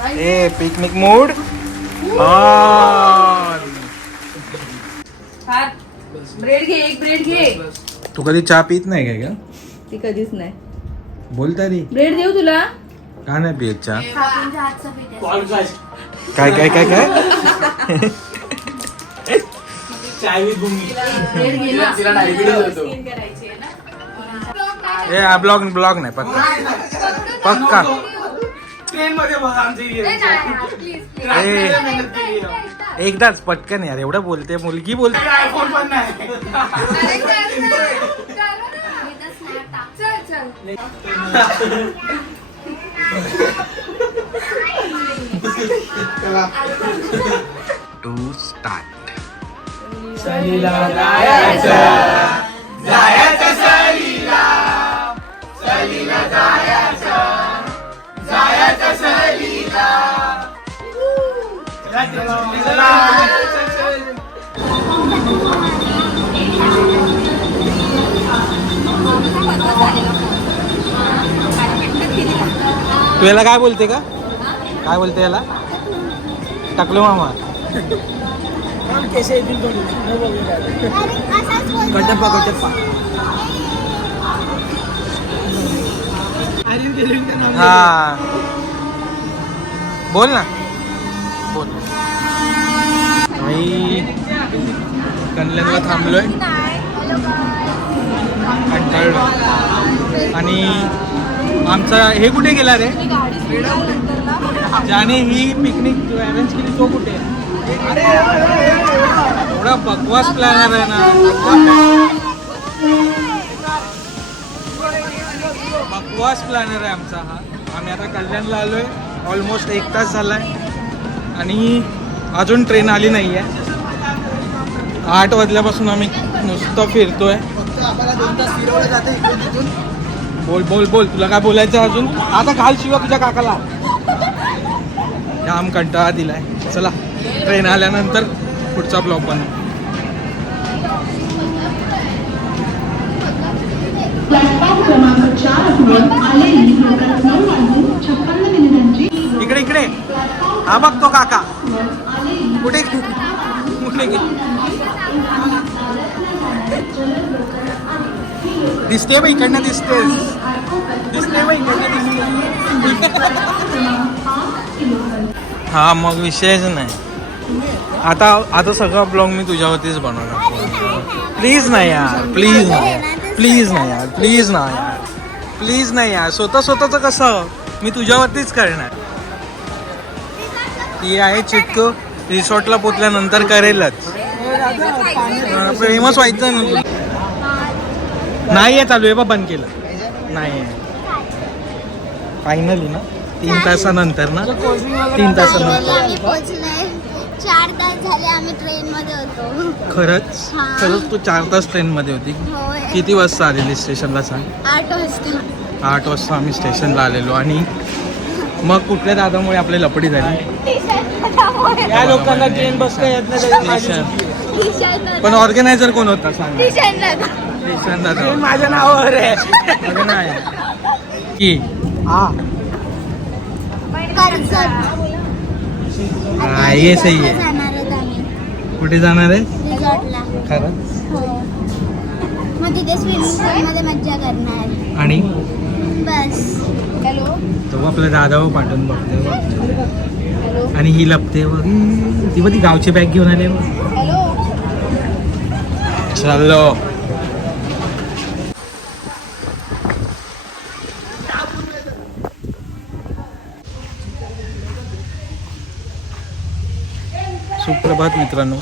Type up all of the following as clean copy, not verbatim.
ए picnic mood bread घे, एक bread घे. तू कधी चहा पित नाही काय का? ती कधीच नाही. बोलता रे ब्रेड देऊ तुला? का नाही पियत चहा? काय काय काय काय ब्रेड घे ना. ए ब्लॉग ब्लॉग नाही पक्का पक्का एकदाच पटकन यार एवढं बोलते मुलगी बोलते. To start. सलीला जायचं जायचं सलीला सलीला जायचं जायचं सलीला. तू याला काय बोलते का? काय बोलते याला? टाकलो मामा. गटप्पा गटप्पा. हा बोल ना बोल. मी कल्याणला थांबलोय कंटाळलो. आणि आमचा हे कुठे गेला रे? ज्याने ही पिकनिक अरेंज केली तो कुठे? एवढा बकवास प्लॅनर आहे ना. बकवास प्लॅनर आहे आमचा हा. आम्ही आता कल्याणला आलोय. ऑलमोस्ट 1 तास झालाय आणि अजून ट्रेन आली नाही आहे. 8 वाजल्यापासून आम्ही नुसतं फिरतोय. बोल बोल बोल तुला काय बोलायचं अजून? आता घाल शिवा तुझ्या काकाला. जाम कंटाळा दिलाय. चला ट्रेन आल्यानंतर पुढचा ब्लॉग बनवू. इकडे इकडे हा बघतो काका. कुठे कुठे दिसते बाई इकडनं दिसते बाई इकडनं दिसते. हा मग विषयच नाही. आता सगळा ब्लॉग मी तुझ्यावरतीच बनवणार. प्लीज नाही यार प्लीज नाही प्लीज नाही यार प्लीज नाही यार प्लीज नाही यार. स्वतःचं कसं मी तुझ्यावरतीच करणार. ती आहे चिटकू रिसॉर्टला पोचल्यानंतर करेलच. फेमस व्हायचं ना. नाही आहे चालू आहे बा. बंद केलं नाही आहे फायनली ना. 3 तासानंतर ना. 3 तासानंतर 4 तास झाले आम्ही ट्रेन मध्ये होतो. खरंच खरंच तू 4 तास ट्रेन मध्ये होती. किती वाजता आलेली स्टेशनला सांग? 8 वाजता. 8 वाजता आम्ही स्टेशनला आलेलो. आणि मग कुठल्या दादामुळे आपली लपडी झाली. या लोकांना ट्रेन बसता येत नाही. पण ऑर्गनायझर कोण होता सांग? किशन दादा. माझ्या नावावर आहे. माझं नाही की हा ये सही आहे. जाणार आहोत आम्ही कुठे जाणार आहे? रिसॉर्टला. खरं हो. मग तिथे स्विमिंग पूल मध्ये मज्जा करणार. आणि बस. हॅलो. तो आपल्या दादावर पाठवून बघते. आणि ही लपते बघ. ती बघ ती गावची बॅग घेऊन आली बघ. हॅलो. चाललो. सुप्रभात मित्रांनो.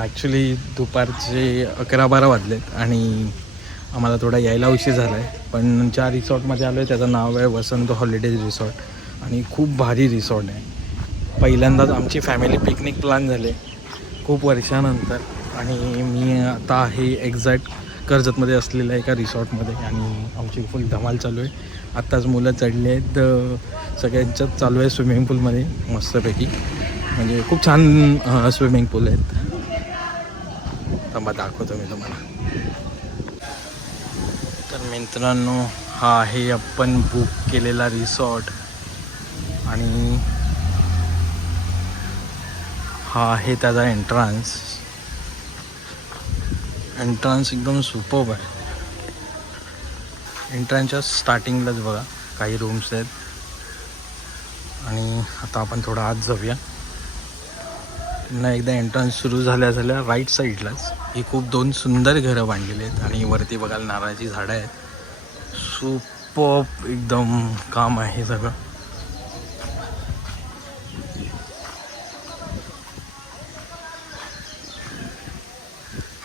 ॲक्च्युली दुपारचे 11-12 वाजलेत आणि आम्हाला थोडा यायला उशीर झाला आहे. पण ज्या रिसॉर्टमध्ये आलो आहे त्याचं नाव आहे वसंत हॉलिडेज रिसॉर्ट. आणि खूप भारी रिसॉर्ट आहे. पहिल्यांदाच आमची फॅमिली पिकनिक प्लॅन झाले खूप वर्षानंतर. आणि मी आता आहे एक्झॅक्ट कर्जतमध्ये असलेल्या एका रिसॉर्टमध्ये. आणि आमची फुल धमाल चालू आहे. आत्ताच मुलं चढले आहेत. सगळ्यांच्याच चालू आहे स्विमिंग पूलमध्ये मस्तपैकी. म्हणजे खूप छान स्विमिंग पूल आहेत. थांबा दाखवतो मी तुम्हाला. तर मित्रांनो हा आहे आपण बुक केलेला रिसॉर्ट. आणि हा आहे त्याचा एंट्रन्स. एंट्रन्स एकदम सुपर्ब आहे. एंट्रन्सच्या स्टार्टिंगलाच बघा काही रूम्स आहेत. आणि आता आपण थोडं आत जाऊया. पुन्हा एकदा एंट्रन्स सुरू झाल्या राईट साईडलाच ही खूप 2 सुंदर घरं बांधलेली आहेत. आणि वरती बघायला नारळाची झाडं आहेत. सुपर्ब एकदम काम आहे सगळं.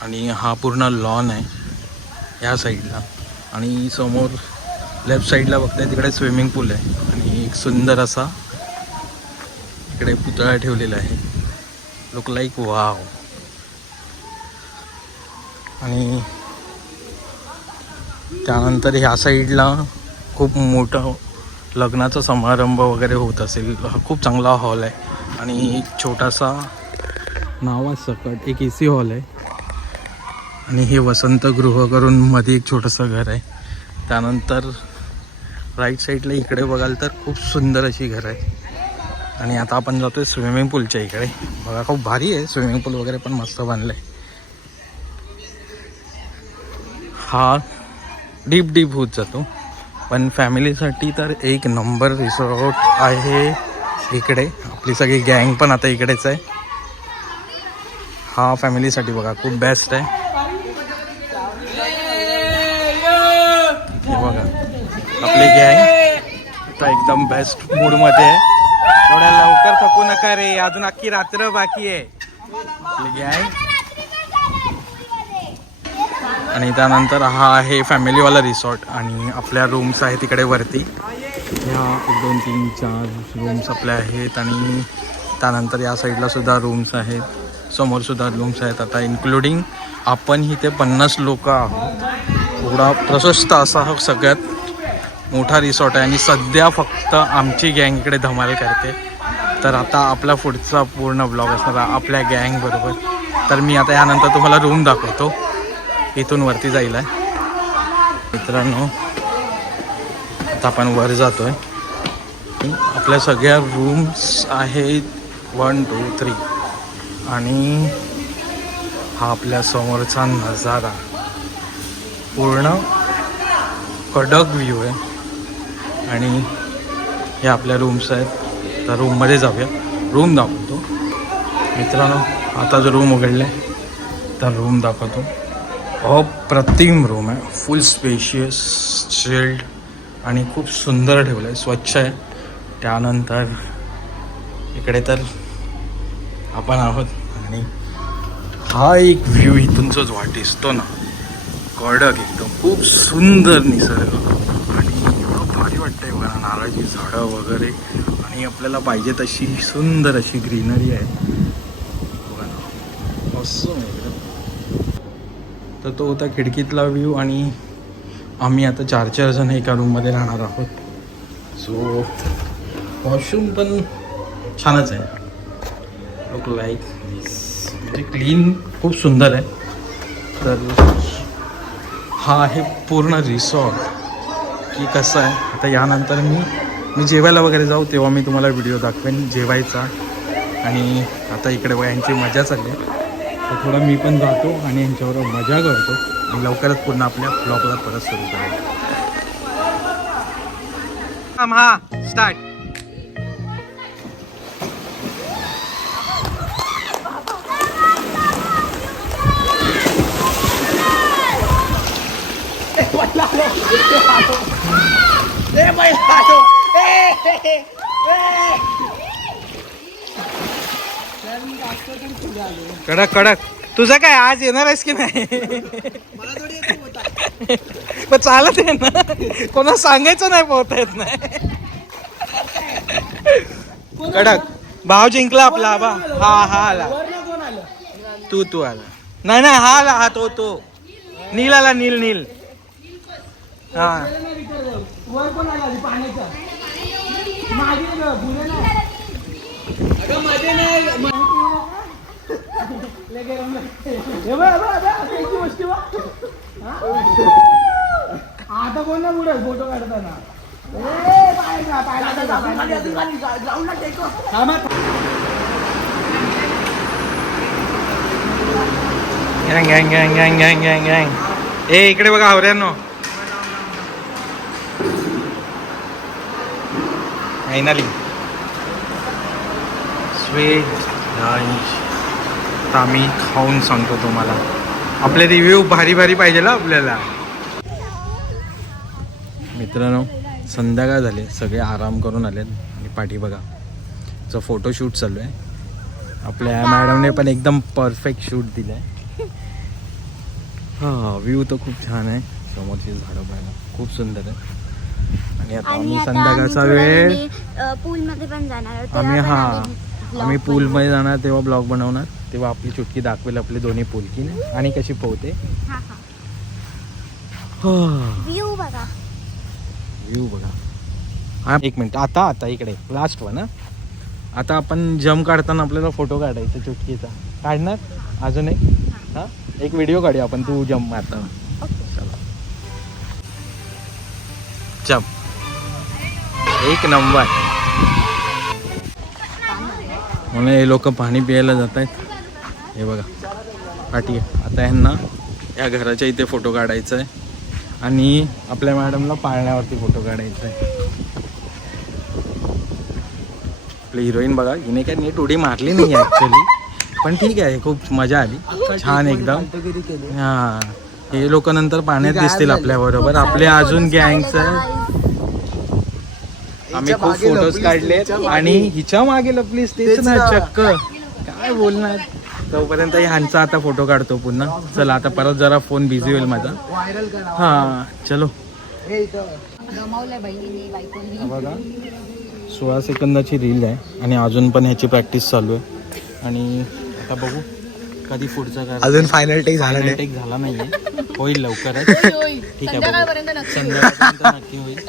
आणि हा पूर्ण लॉन आहे ह्या साईडला. आणि समोर लेफ्ट साईडला बघताय तिकडे स्विमिंग पूल आहे. आणि एक सुंदर असा इकडे पुतळा ठेवलेला आहे. Look like wow. आणि त्यानंतर ह्या साईडला खूप मोठं लग्नाचा समारंभ वगैरे होत असेल. हा खूप चांगला हॉल आहे. आणि एक छोटासा नावासकट एक AC हॉल आहे. आणि हे वसंतगृह करून मध्ये एक छोटंसं घर आहे. त्यानंतर राईट साईडला इकडे बघाल तर खूप सुंदर अशी घर आहे. आणि आता आपण जातो आहे स्विमिंग पूलच्या इकडे. बघा खूप भारी आहे स्विमिंग पूल वगैरे पण मस्त बांधलं आहे. हा डीप होत जातो. पण फॅमिलीसाठी तर एक नंबर रिसॉर्ट आहे इकडे. आपली सगळी गँग पण आता इकडेच आहे. हा फॅमिलीसाठी बघा खूप बेस्ट आहे. हे बघा आपली गँग आता एकदम बेस्ट मूडमध्ये आहे. एवढ्या लवकर थकू नका रे, अजून अख्खी रात्र बाकी आहे आपली गँग. आणि त्यानंतर हा आहे फॅमिलीवाला रिसॉर्ट. आणि आपल्या रूम्स आहेत तिकडे वरती. ह्या 1 2 3 4 रूम्स आपल्या आहेत. आणि त्यानंतर या साईडला सुद्धा रूम्स आहेत. समोरसुद्धा रूम्स आहेत. आता इन्क्लुडिंग आपण इथे 50 लोक आहोत. एवढा प्रशस्त असा हा सगळ्यात मोठा रिसॉर्ट आहे. आणि सध्या फक्त आमची गँग इकडे धमाल करते. तर आता आपला पुढचा पूर्ण ब्लॉग असणार आपल्या गँग बरोबर. तर मी आता यानंतर तुम्हाला रूम दाखवतो. इथून वरती जायला आहे मित्रांनो. आता आपण वर जातोय. आपल्या सगळ्या रूम्स आहेत 1 2 3. आणि हा आपल्या समोरचा नजारा पूर्ण कडक व्ह्यू आहे. आणि हे आपल्या रूम्स आहेत. तर रूममध्ये जाऊया. रूम दाखवतो मित्रांनो. आता जो रूम उघडला तर रूम दाखवतो. अप्रतिम रूम आहे. फुल स्पेशियस चिल्ड आणि खूप सुंदर ठेवलं आहे. स्वच्छ आहे. त्यानंतर इकडे तर आपण आहोत. आणि हा एक व्ह्यू इथून जो दिसतो ना कडक एकदम खूप सुंदर निसर्ग. आणि एवढं भारी वाटतंय बघा. नारळाची झाडं वगैरे आणि आपल्याला पाहिजे तशी सुंदर अशी ग्रीनरी आहे बघा ना. असं तर तो होता खिडकीतला व्ह्यू. आणि आम्ही आता 4 जण एका रूममध्ये राहणार आहोत. सो वॉशरूम पण छानच आहे. लुक लाईक म्हणजे क्लीन खूप सुंदर आहे. तर हा आहे पूर्ण रिसॉर्ट की कसं आहे. आता यानंतर मी जेवायला वगैरे जाऊ तेव्हा मी तुम्हाला व्हिडिओ दाखवेन जेवायचा. आणि आता इकडे यांची मजा चालली आहे. तर थोडं मी पण जातो आणि यांच्याबरोबर मजा करतो. आणि लवकरच पूर्ण आपल्या ब्लॉगला परत सुरू करेल. हा स्टार्ट. कडक कडक. तुझं काय आज येणार आहेस की नाही. पण चालत आहे ना. कोणा सांगायचं नाही पोहता येत नाही. कडक. भाव जिंकला आपला आबा. हा आला. तू आला. नाही हा आला. हा तो नील आला. नील हा. आता कोण ना पुढे फोटो काढताना गँग गँग गँग गँग गँग गँग गँग. ए इकडे बघा हावऱ्यांनो. Finally sweet lunch. आता आम्ही खाऊन सांगतो तुम्हाला. आपले रिव्ह्यू भारी भारी पाहिजे ना आपल्याला. मित्रांनो संध्याकाळ झाले, सगळे आराम करून आलेत आणि पाठी बघा जो फोटोशूट चालू आहे. आपल्या मॅडमने पण एकदम परफेक्ट शूट दिलं आहे. हां व्ह्यू तर खूप छान आहे. समोरची झाडं पाहायला खूप सुंदर आहे. आणि आता आम्ही संध्याकाळचा वेळ पूलमध्ये पण जाणार आहोत. आम्ही तेव्हा पण हां आम्ही vlog आम्ही बनवू. पूलमध्ये जाणार तेव्हा ब्लॉग बनवणार. तेव्हा आपली चुटकी दाखवेल आपले दोन्ही पूल की नाही आणि कशी पोहते. हा हा हां व्ह्यू बघा. व्ह्यू बघा. हा एक मिनिट. आता आता इकडे लास्ट वन. ना आता आपण जम्प काढताना आपल्याला फोटो काढायचा चुटकीचा. काढणार अजून एक. हां एक व्हिडिओ काढूया आपण तू जम्प मारताना. चला जम्प. एक नंबर. म्हणून हे लोक पाणी प्यायला जात आहेत. हे बघा पाठी. आता ह्यांना या घराच्या इथे फोटो काढायचा आहे आणि आपल्या मॅडमला पाळण्यावरती फोटो काढायचा आहे. आपली हिरोईन बघा हिने काय नीट उडी मारली नाही ॲक्च्युली, पण ठीक आहे खूप मजा आली. छान एकदम. हां हे लोक नंतर पाण्यात दिसतील आपल्या बरोबर. आपले अजून गँगच आम्ही खूप फोटोज काढले आणि हिच्या मागे लपलीस तेच ना चक्क. काय बोलणार. तोपर्यंत ह्यांचा आता फोटो काढतो पुन्हा. चला आता परत जरा फोन बिझी होईल माझा. हां चलो. बघा 16 सेकंदाची रील आहे आणि अजून पण ह्याची प्रॅक्टिस चालू आहे. आणि आता बघू कधी पुढचा काय. अजून फायनल टेक झाला नाही. टेक झाला नाहीये. होईल लवकरच. ठीक आहे संध्याकाळपर्यंत नक्की होईल.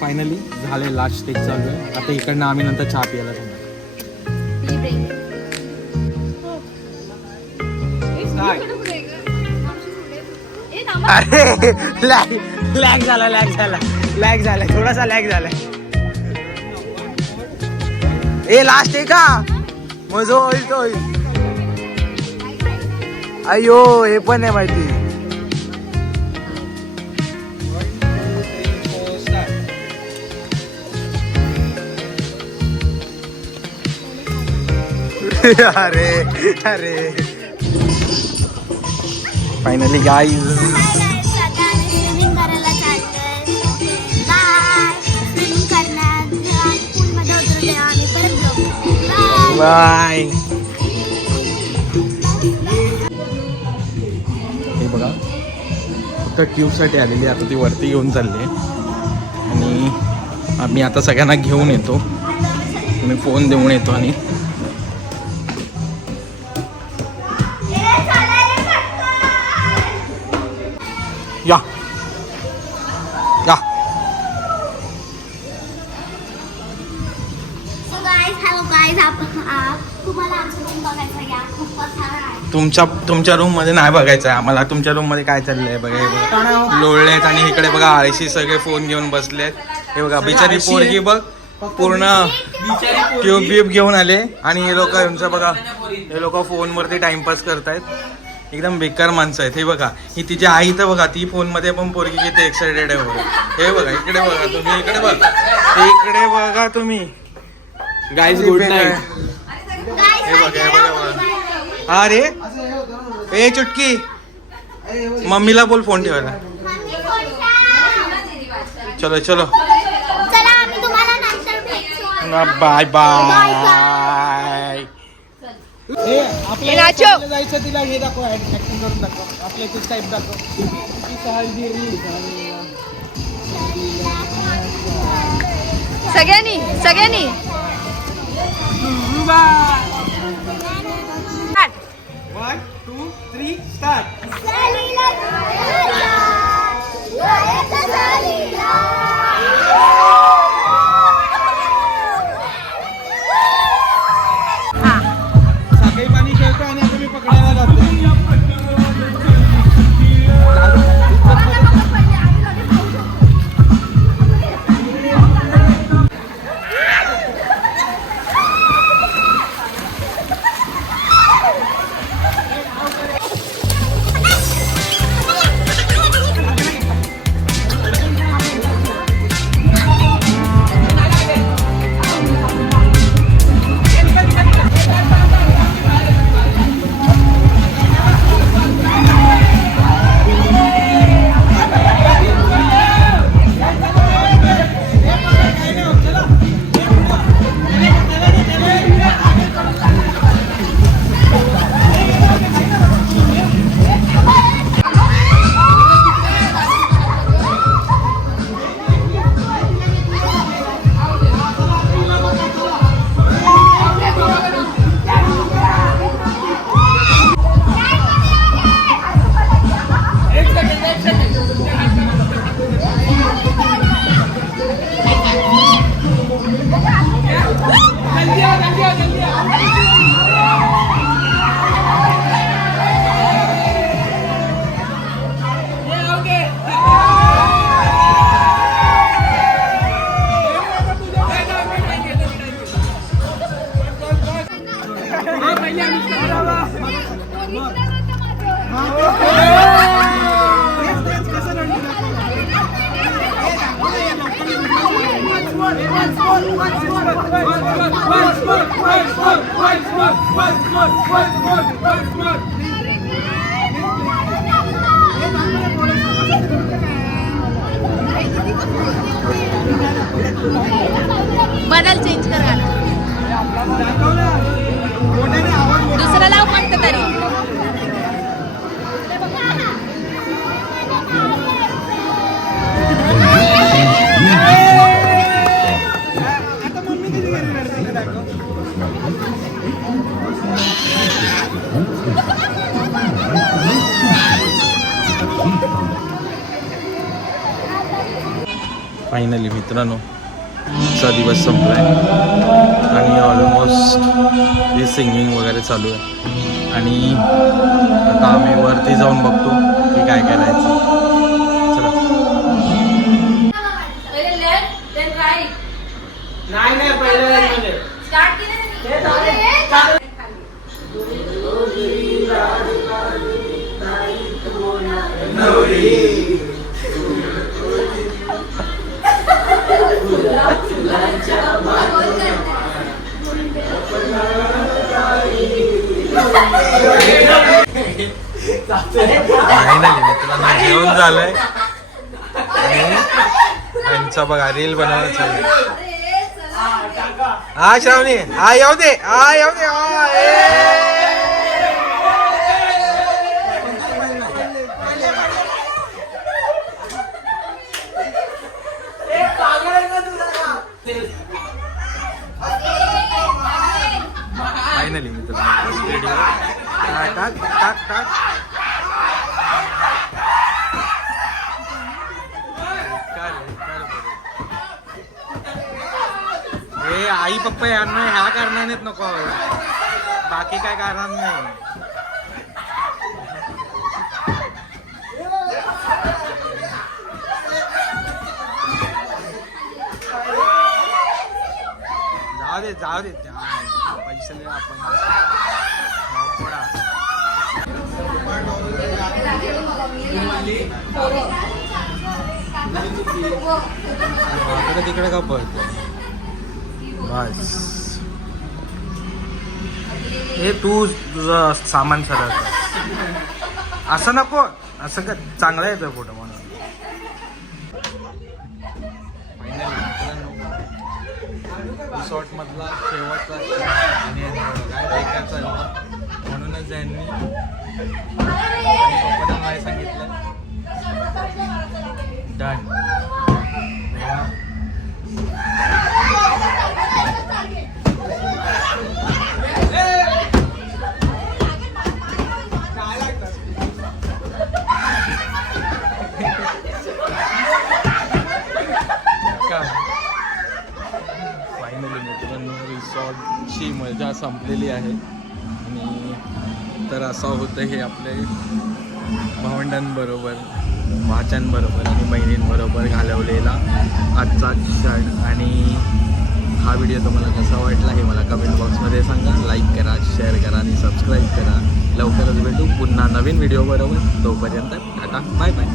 फायनली झाले. लास्ट स्टेज चालू आहे. आता इकडनं आम्ही नंतर चहा प्यायला जाणार. अरे लॅग झाला थोडासा लॅग झाला. ए लास्ट आहे का मग होईल तो होईल. अयो हे पण नाही माहिती. अरे अरे फायनली गाईज स्विमिंग करायला चालतंय. बाय. स्विमिंग करणार पूलमध्ये उतरते आम्ही परत बाय. हे बघा फक्त ट्यूबसाठी आलेली. आता ती वरती घेऊन चालली आहे आणि आम्ही आता सगळ्यांना घेऊन येतो. मी फोन देऊन येतो आणि या या. हॅलो गाईज तुम्हाला आमचं रूम बघायचं या खूप छान आहे. तुमच्या रूम मध्ये नाही बघायचं आहे आम्हाला. तुमच्या रूम मध्ये काय चाललंय बघा. हे बघा लोळलेत आणि इकडे बघा आळशी सगळे फोन घेऊन बसलेत. हे बघा बिचारी पोरगी बघ पूर्ण ट्यूब ब्यूब घेऊन आले आणि हे लोक यांचं बघा. हे लोक फोनवरती टाइमपास करतायत. एकदम बेकार माणसं आहेत. हे बघा ही तिची आई तर बघा ती फोन मध्ये पण पोरगी किती एक्साइटेड आहे बघा. हे बघा इकडे बघा तुम्ही. इकडे बघा तुम्ही. Guys good night. हे बघा अरे ए चुटकी मम्मीला बोल फोन ठेवायला. चलो चलो चला आम्ही तुम्हाला नंतर भेटू. Bye bye. आपल्याला जायचं तिला हे दाखव ऍक्टिंग करून दाखव. आपल्या ते टाईप दाखव. सगळ्यांनी 1 2 3 स्टार्ट. साखळी पाणी खेळतो आणि आता मी पकडायला जातो. बदल चेंज कर गाणं. दुसरं लाव म्हणतं तरी. फायनली मित्रांनो चा दिवस संपलाय आणि ऑलमोस्ट ही सिंगिंग वगैरे चालू आहे आणि आता आम्ही वरती जाऊन बघतो की काय करायचं. चला. पहिले लेफ्ट देन राईट. नाही पहिले स्टार्ट केलं. फायनली मित्रांनो जेवण झालंय आणि यांचा बघा रील बनवायला चालू. हा श्रावणी हा येऊ दे हा येऊ दे फायनली मित्रांनो टाक टाक टाक. हे आई पप्पा यांना ह्या कारणानेच नको बाकी काय कारण नाही. जाऊ दे पैसे दे आपण तिकडे का पळतो बस. हे तू तुझं सामान सरळ असं नको असं का चांगला येतोय फोटो म्हणून. रिसॉर्ट मधला शेवटचा आणि काय म्हणूनच यांनी पप्पांना सांगितलं डन. फायनली मित्रांनो रिसॉर्टची मजा संपलेली आहे आणि तर असं होतं हे आपले भावंडांबरोबर भाच्यांबरोबर आणि बहिणींबरोबर घालवलेला आजचा क्षण. आणि हा व्हिडिओ तुम्हाला कसा वाटला हे मला कमेंट बॉक्समध्ये सांगा. लाईक करा, शेअर करा आणि सबस्क्राईब करा. लवकरच भेटू पुन्हा नवीन व्हिडिओ बरोबर. तोपर्यंत टाटा बाय बाय.